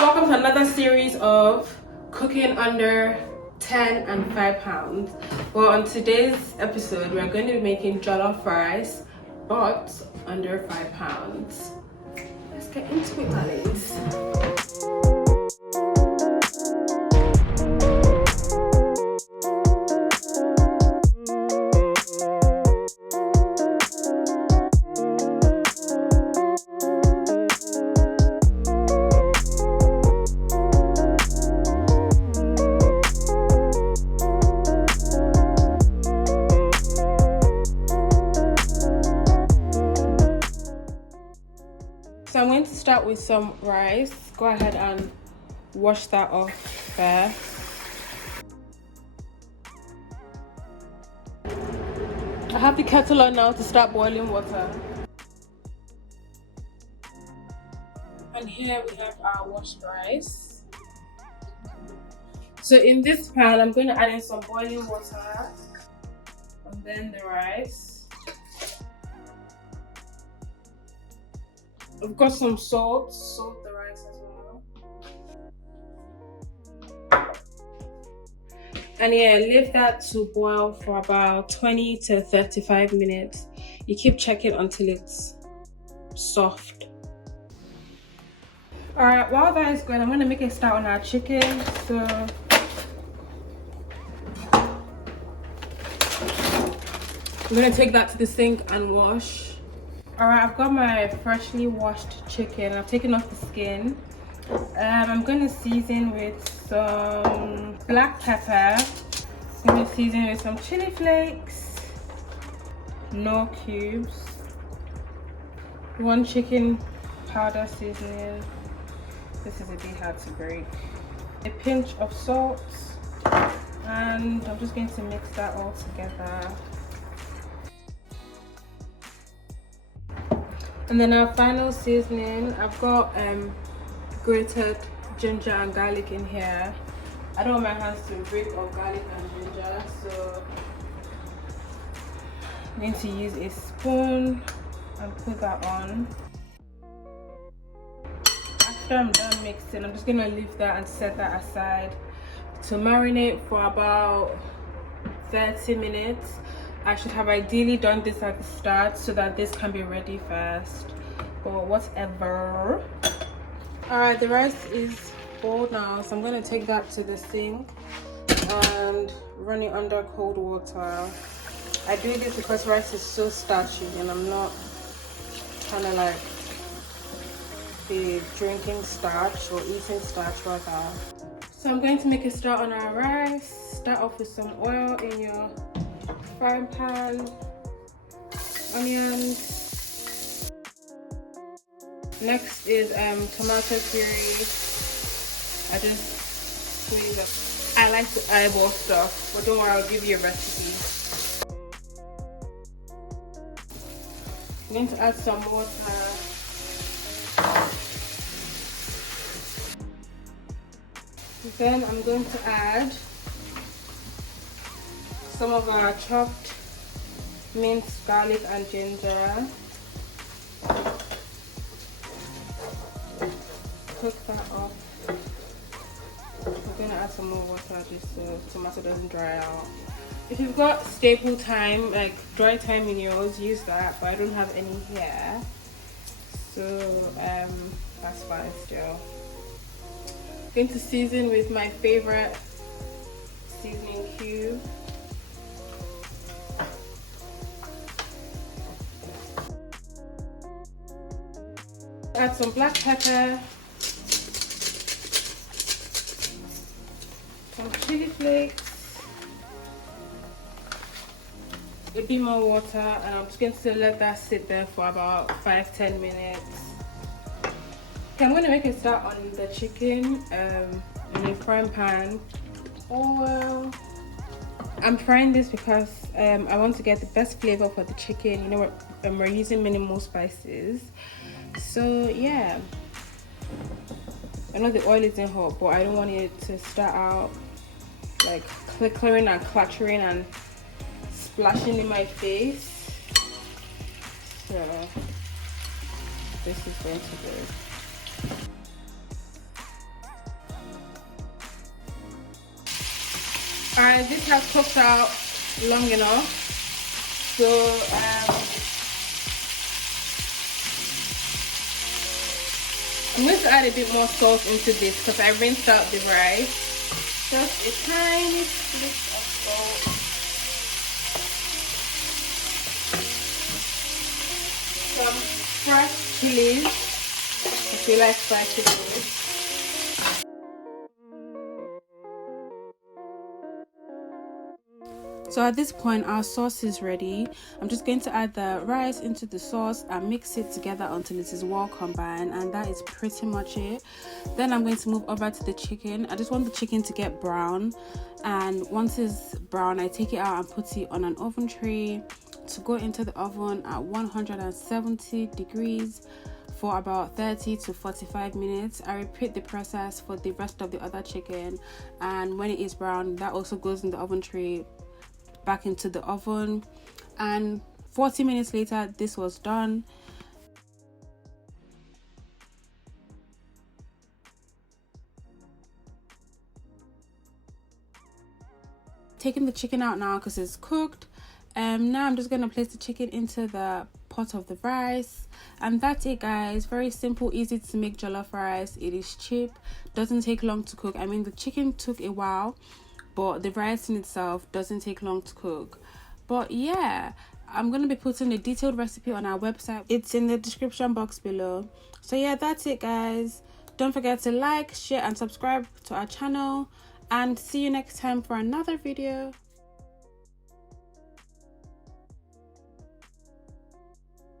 Welcome to another series of cooking under 10 and 5 pounds. Well, on today's episode, we're going to be making jollof rice, but under 5 pounds. Let's get into it, darlings. So I'm going to start with some rice. Go ahead and wash that off first. I have the kettle on now to start boiling water. And here we have our washed rice. So in this pan, I'm going to add in some boiling water and then the rice. I've got some salt the rice as well. And yeah, leave that to boil for about 20 to 35 minutes. You keep checking until it's soft. Alright, while that is going, I'm going to make a start on our chicken. So I'm going to take that to the sink and wash. Alright, I've got my freshly washed chicken. I've taken off the skin. I'm going to season with some black pepper. I'm going to season with some chili flakes, no cubes, 1 chicken powder seasoning. This is a bit hard to break. A pinch of salt, and I'm just going to mix that all together. And then our final seasoning, I've got grated ginger and garlic in here. I don't want my hands to break of garlic and ginger, so I'm going to use a spoon and put that on. After I'm done mixing, I'm just going to leave that and set that aside to marinate for about 30 minutes. I should have ideally done this at the start so that this can be ready first, but whatever. Alright, the rice is boiled now, so I'm going to take that to the sink and run it under cold water. I do this because rice is so starchy and I'm not kind of like the drinking starch or eating starch rather. So I'm going to make a start on our rice. Start off with some oil in your frying pan, onions. Next is tomato puree. I just squeeze up. I like to eyeball stuff, but don't worry, I'll give you a recipe. I'm going to add some water. Then I'm going to add some of our chopped minced garlic and ginger. Cook that up. We're gonna add some more water just so tomato doesn't dry out. If you've got staple thyme, like dry thyme in yours, use that, but I don't have any here, so that's fine still. I'm going to season with my favorite seasoning cube. Add some black pepper, some chili flakes, a bit more water, and I'm just going to let that sit there for about 5-10 minutes. Okay, I'm going to make a start on the chicken in a frying pan. Oil. I'm frying this because I want to get the best flavor for the chicken. You know what? We're using minimal spices. So yeah, I know the oil isn't hot, but I don't want it to start out like clickering and clattering and splashing in my face. So this is going to go. Alright, this has cooked out long enough. So I'm going to add a bit more salt into this because I rinsed out the rice. Just a tiny split of salt. Some fresh chilies if you like spicy food. So at this point our sauce is ready. I'm just going to add the rice into the sauce and mix it together until it is well combined, and that is pretty much it. Then I'm going to move over to the chicken. I just want the chicken to get brown, and once it's brown I take it out and put it on an oven tray to go into the oven at 170 degrees for about 30 to 45 minutes. I repeat the process for the rest of the other chicken, and when it is brown that also goes in the oven tray back into the oven, and 40 minutes later this was done. Taking the chicken out now because it's cooked. Now I'm just going to place the chicken into the pot of the rice, and that's it guys. Very simple, easy to make jollof rice. It is cheap, doesn't take long to cook. I mean, the chicken took a while, but the rice in itself doesn't take long to cook. But yeah, I'm going to be putting a detailed recipe on our website. It's in the description box below. So yeah, that's it guys. Don't forget to like, share and subscribe to our channel, and see you next time for another video.